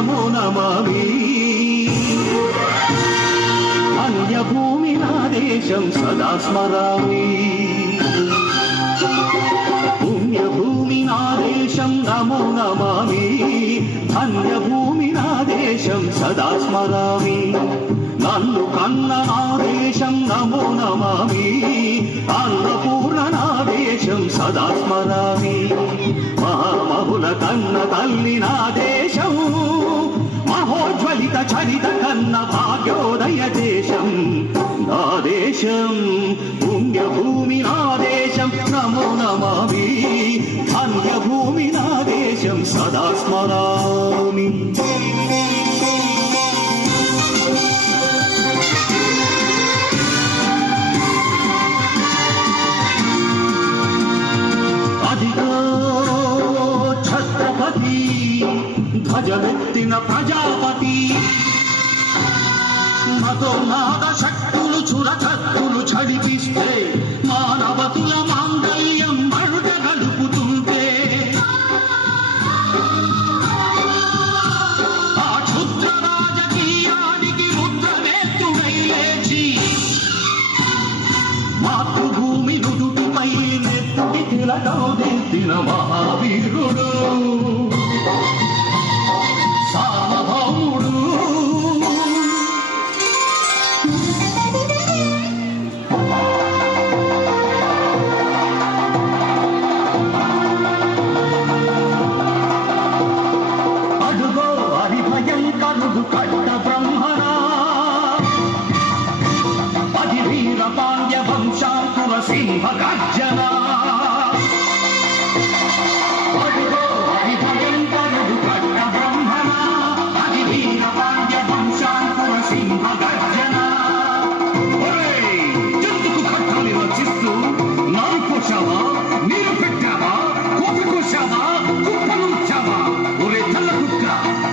నమో నమామి అన్యభూమి నా దేశం సదా స్మరామి పుణ్యభూమి నా దేశం నమో నమామి ధన్యభూమి నా దేశం సదా స్మరామి నన్ను కన్న నా దేశం నమో నమామి అన్నపూర్ణ నా దేశం సదా స్మరామి మహామహుల కన్న తల్లి నా దేశం మహోజ్వలిత చరిత కన్న భాగ్యోదయ దేశం నా దేశం పుణ్యభూమి నా దేశం నమో నమామి ధన్యభూమి నా దేశం సదా స్మరామి అదిగో ఛత్రపతి ధ్వజమెత్తిన ప్రజాపతి మతోన్మాద శక్తులు చురకత్తులు చడిపిస్తే మానవతుల మాంగళ్యం మరుట గలుపుతుంటే ఆ క్షుద్ర రాజకీయానికి రుద్రనేత్రుడై లేచి మాతృభూమి నుదుటిపై నెత్తుడి తిలకం దిద్దిన మహావీరుడు సార్వభౌముడు అడుగో హరిభయంకరుడు కట్ట బ్రహ్మణ పది వీర పాండ్య వంశాంకుర సింహ గర్జన అడుగో హరిభయంకరుడు కట్ట బ్రహ్మణ పది వీర పాండ్య వంశాంకుర సింహ గర్జన ఎందుకు కట్టాలి రచిస్తూ నారు కోశావా నీరు పెట్టావా కోపి కోశావా కుప్పనుంచావా ఒరే తెల్ల కుక్క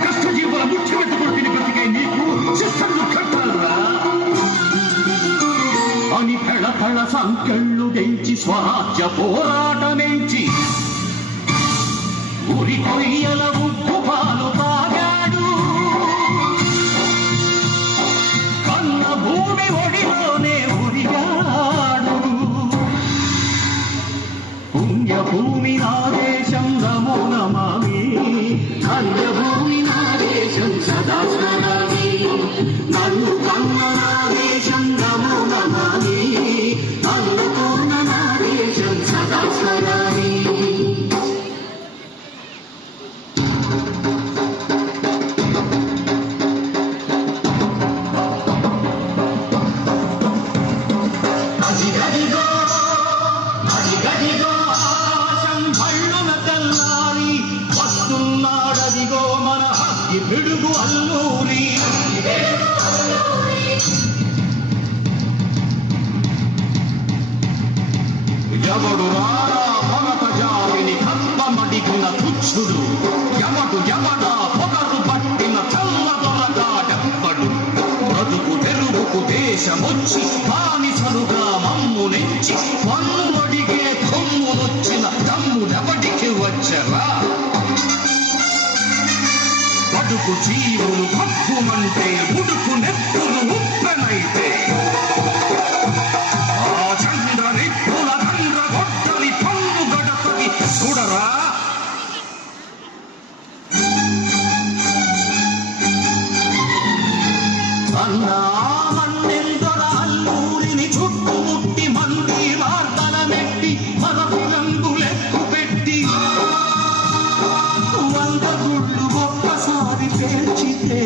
కష్టజీవుల ముఖ్య పెట్టుకుని తిని బ్రతికే నీకు శిక్షలు కట్టాలరా అని పెళ సంకెళ్ళు గెంచి స్వరాజ్య పోరాటమెంచి ఉరి కొయ్యల ఉప్పు పాలు తాగాడు కన్న భూమి ఒడిలోనే ఉరిగాడు పుణ్యభూమి నా దేశం నమో నమామి ధన్యభూమి నా దేశం సదా స్మరామి నన్ను కన్న నా దేశం నమో నమామి అన్నపూర్ణ నా దేశం సదా స్మరామి అదిగదిగో ఆకాశం భళ్ళున తెల్లారి వస్తున్నాడదిగో మన హక్కి పిడుగు అల్లూరి ఎవడు రారా మమత జామిని కప్పమడిగిన తుచ్చుడు ఎవడా పొగరు పట్టిన చల్ల దొరగాడెవ్వడు బ్రతుకు తెరువుకు దేశమొచ్చి బానిసలుగా మమ్ము నెంచి పన్ను అడిగే కొమ్మునొచ్చిన తమ్ముడెవడికి వచ్చరా బతుకు జీవులు భక్కుమంటే ఉడుకు నెప్పులు ఉప్పెనైతే చూడరా అన్నా మన్నెందొర అల్లూరిని చుట్టుముట్టి మంది వార్తల మెట్టి మరపు రంగులెక్కు పెట్టి 100 గుళ్ళు ఒక్కసారి పేర్చితే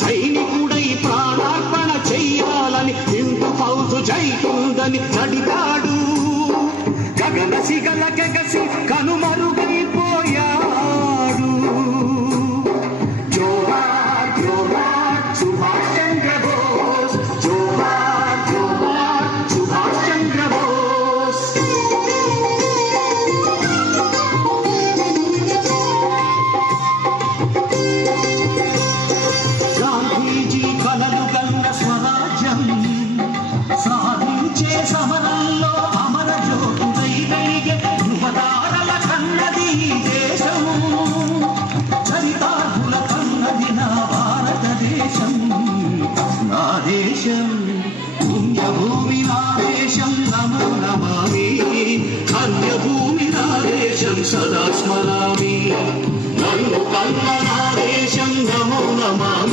సైనికుడై ప్రాణార్పణ చెయ్యాలని హిందూ ఫౌజు జైకుందని నడిపాడు. గగన సిగల గెగసి కనుమరుగైపోయాడు. జోహార్ జోహార్ సుభాష్ చంద్ర బోస్, జోహార్ జోహార్ సుభాష్ చంద్ర బోస్. గాంధీజీ కలలు కన్న స్వరాజ్యం సాధించే సమరంలో అమర జ్యోతుడై వెలిగే యువతారల కన్నది దేశము. చరితార్థుల కన్నది నా భారతదేశం, నా దేశం. పుణ్యభూమి నా దేశం, నమో నమామి. ధన్యభూమి నా దేశం, సదా స్మరామి. నన్ను కన్న నా దేశం, నమో నమామి.